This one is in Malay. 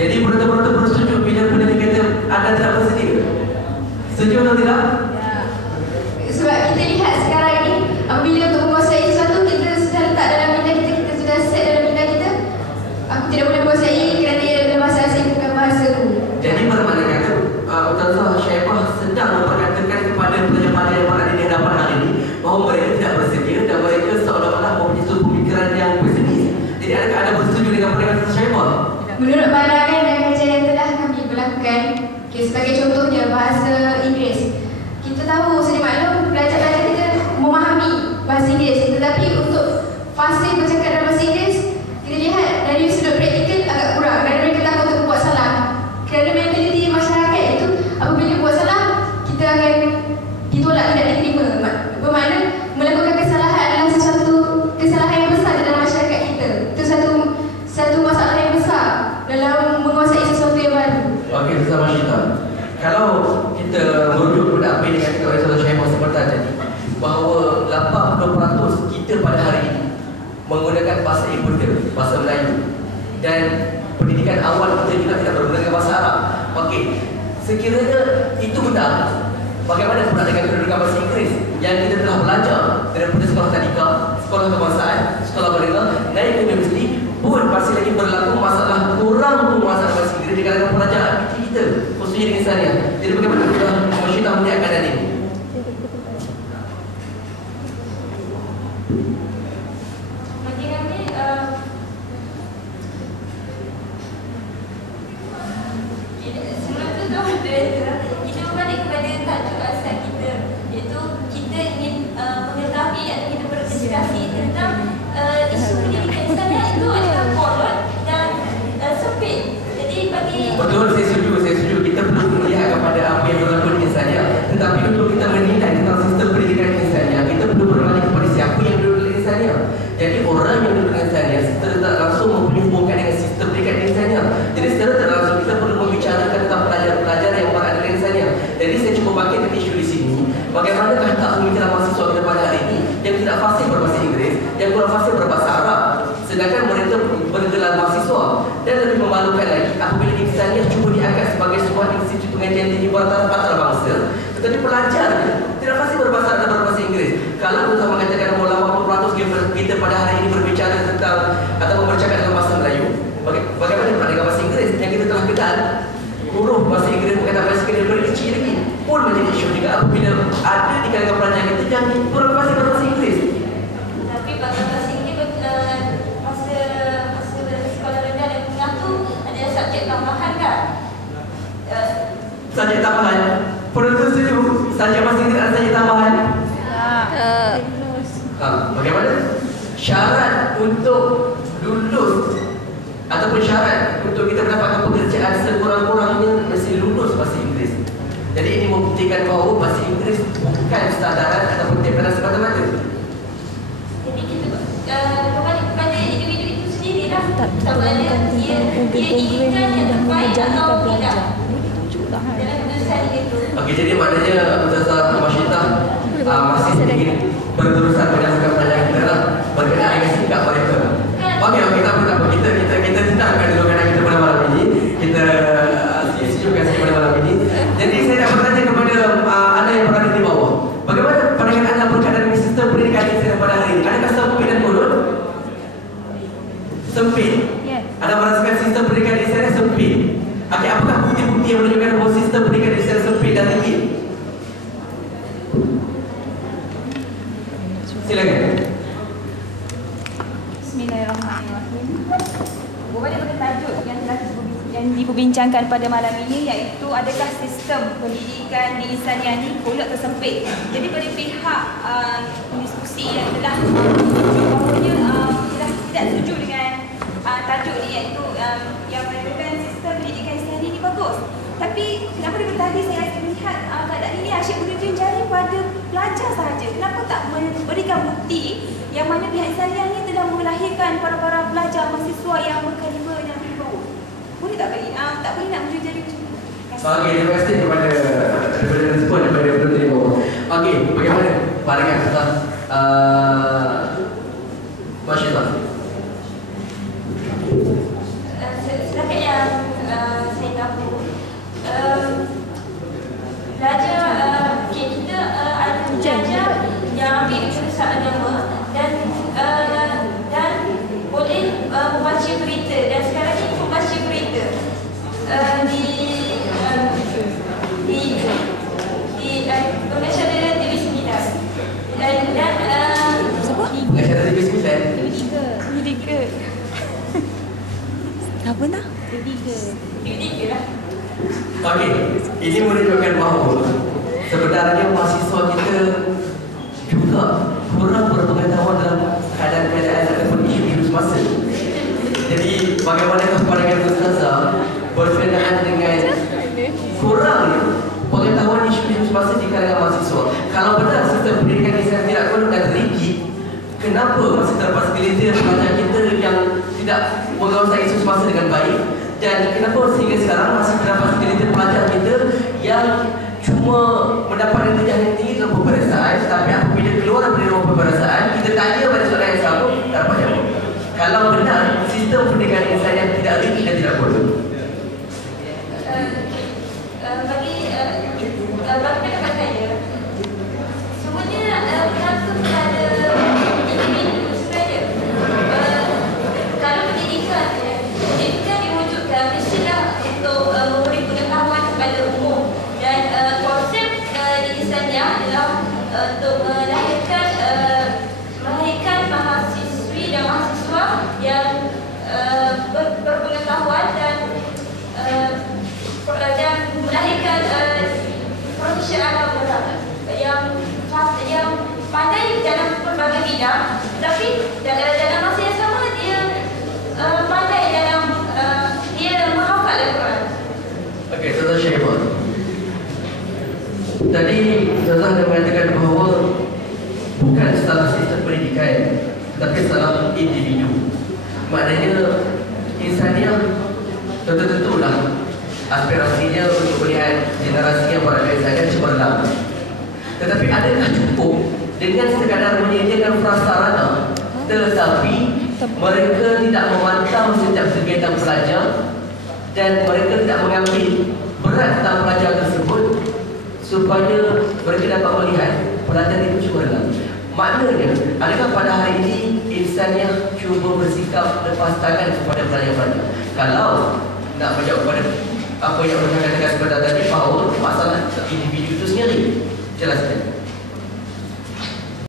Jadi penonton-penonton bersetuju bila pendidikan kita anda tidak bersedia? Setuju atau tidak? Ya. Sebab kita lihat sekarang ini, apabila untuk menguasai sesuatu, kita sudah letak dalam minda kita, kita sudah set dalam minda kita. Aku tidak boleh menguasai kerana ia adalah bahasa asing, bukan bahasa ku. Jadi bermakna kata Ustazah Syaifah sedang memperkatakan kepada pelajar-pelajar yang berada di hadapan hari ini bahawa mereka tidak bersedia dan mereka seolah-olah mempunyai satu pemikiran yang pesimis. Jadi adakah anda bersetuju dengan perkataan Syaifah? Menurut pandangan dan kajian yang telah kami berlakukan, sebagai contohnya bahasa Inggeris, kita tahu sedia maklum pelajar-pelajar kita memahami bahasa Inggeris, tetapi untuk fasih bercakap dalam bahasa Inggeris, kita lihat dari sudut praktikal agak kurang kerana mereka takut untuk buat salah. Kerana mentaliti masyarakat itu, apabila buat salah, kita akan ditolak, tidak diterima. Bermakna melakukan kesalahan adalah sesuatu kesalahan yang besar dalam masyarakat kita. Itu satu masalah yang besar dalam menguasai sesuatu yang baru. Okey, Ustazah Masyita, kalau kita merujuk kepada apa yang dikatakan oleh Ustazah Syaifah sebentar tadi, bahawa 80% kita pada hari ini menggunakan bahasa ibunda, bahasa Melayu, dan pendidikan awal kita juga tidak menggunakan bahasa Arab. Okey, sekiranya itu benar, bagaimana pula dengan pendidikan bahasa Inggeris yang kita telah belajar daripada sekolah tadika, sekolah kebangsaan, sekolah menengah, naik ke universiti, pun masih lagi berlaku masalah kurang penguasaan bahasa Inggeris di kalangan pelajar IPT kita, khususnya dengan saya. Jadi bagaimana kita Masyita melihat keadaan ini? Bagi kami, sebelum itu kita berbalik kepada tajuk asal kita, iaitu kita ingin mengetahui atau kita berdiskusi tentang isu pendidikan Islam itu adalah kolot dan sempit. Jadi bagi Betul, saya setuju. Kita perlu melihat kepada apa yang berlaku di Insania. Tetapi untuk kita menilai tentang sistem pendidikan Insania, kita perlu berbalik kepada siapa yang duduk di Insania. Jadi orang yang duduk di Insania secara tak langsung mempunyai hubungan dengan sistem pendidikan Insania. Jadi secara tak langsung kita perlu membicarakan tentang pelajar-pelajar yang berada di Insania. Jadi saya cuba bangkitkan isu di sini. Bagaimanakah tak pemikiran mahasiswa kita pada hari ini yang tidak fasih berbahasa Inggeris, yang kurang fasih berbahasa Arab, sedangkan mereka bergelar mahasiswa. Dan lebih memalukan lagi apabila Insania cuba diangkat sebagai sebuah institusi pengajian tinggi antarabangsa, tetapi pelajar tidak fasih berbahasa Arab dan berbahasa Inggeris. Kalau kita mengatakan bahawa 80% kita pada hari ini berbicara tentang atau bercakap dalam bahasa Melayu, bagaimana dengan bahasa Inggeris yang kita telah kenal? Huruf bahasa Inggeris perkataan bahasa Inggeris dari kecil lagi pun menjadi isu juga apabila ada di kalangan pelajar kita yang kurang fasih berbahasa Inggeris. Tapi bahasa Inggeris masa sekolah rendah dan menengah tu ada subjek tambahan kan? Subjek tambahan. Penonton setuju subjek bahasa Inggeris ada subjek tambahan? Bagaimana? Syarat untuk lulus ataupun syarat untuk kita mendapatkan pekerjaan sekurang-kurangnya mesti lulus bahasa Inggeris. Jadi ini membuktikan bahawa bahasa Inggeris bukan standaran ataupun tempelan semata-mata. Jadi kita kembali kepada individu itu sendiri lah. Sama ada dia inginkan yang terbaik atau tidak dalam keputusan itu. Okey, jadi maknanya Ustazah Masyita masih ingin berterusan menyampaikan pelajaran kita lah berkenaan dengan sikap mereka. Okey, tak apa. Kita senangkan dulu kerana kita pada malam ini. Kita sejukan saja pada malam ini. Jadi saya nak bertanya kepada anda yang berada di bawah. Bagaimana pandangan anda berkaitan dengan sistem pendidikan Islam pada hari ini? Adakah sempit dan mulut? Sempit. Anda merasakan sistem pendidikan Islam sempit. Okey, apakah bukti-bukti yang menunjukkan bahawa sistem pendidikan Islam sempit dan tinggi? Silakan. Bismillahirrahmanirrahim. Berbalik pada tajuk yang diperbincangkan pada malam ini, iaitu adakah sistem pendidikan di Insania ini kolot atau sempit. Jadi pada pihak diskusi yang telah telah tidak setuju dengan tajuk ini, iaitu yang menyatakan sistem pendidikan Insania ini bagus. Tapi kenapa daripada tadi saya melihat keadaan ini asyik menunjuk jari pada pelajar sahaja. Kenapa tak memberikan bukti yang mana pihak Insania ini telah melahirkan para pelajar mahasiswa yang berkaliber dan berbau? Boleh tak bagi? Tak boleh nak menunjuk jari macam tu. Okey, terima kasih kepada respon daripada penonton di bawah. Okey, bagaimana pandangan Ustaz Masyita? Setakat yang Apa nak? Ketiga lah. Okey, ini menunjukkan bahawa sebenarnya mahasiswa kita juga kurang berpengetahuan dalam keadaan-keadaan ataupun isu-isu semasa. Jadi bagaimanakah pandangan Ustazah berkenaan dengan kurangnya pengetahuan isu-isu semasa di kalangan mahasiswa? Kalau benar sistem pendidikan Islam tidak konon dan terikit, kenapa masih terdapat segelintir pelajar kita yang tidak menguasai isu semasa dengan baik? Dan kenapa sehingga sekarang masih terdapat segelintir pelajar kita yang cuma mendapat darjah yang tinggi dalam peperiksaan, tapi apabila keluar dari ruang peperiksaan, kita tanya pada soalan yang sama, tak dapat jawab. Kalau benar sistem pendidikan Islam yang tidak rigid dan tidak bodoh. Bagi pendapat saya, semuanya bergantung pada individu sebenarnya. Kalau pendidikan diwujudkan mestilah untuk memberi pengetahuan kepada umum, dan konsep di Islamnya adalah untuk melahirkan mahasiswi dan mahasiswa yang berpengetahuan dan melahirkan profesional yang pandai dalam berbagai bidang, tapi dalam masa yang sama dia pandai dalam dia menghafal Al-Quran. Okey, Ustazah Syaifah. Tadi Ustazah dah mengatakan bahawa bukan salah sistem pendidikan, tapi salah individu. Maknanya insaniah tentu-tentulah aspirasinya untuk melihat generasi yang berada di sana cemerlang. Tetapi adakah cukup dengan sekadar menyediakan prasarana tetapi mereka tidak memantau setiap kegiatan pelajar dan mereka tidak mengambil berat tentang pelajar tersebut supaya mereka dapat melihat pelajar itu cemerlang? Maknanya, adakah pada hari ini insaniah cuba bersikap lepas tangan kepada pelajar-pelajar? Kalau nak menjawab pada apa yang saya katakan sebentar tadi, bahawa masalah individu itu sendiri, jelaskan.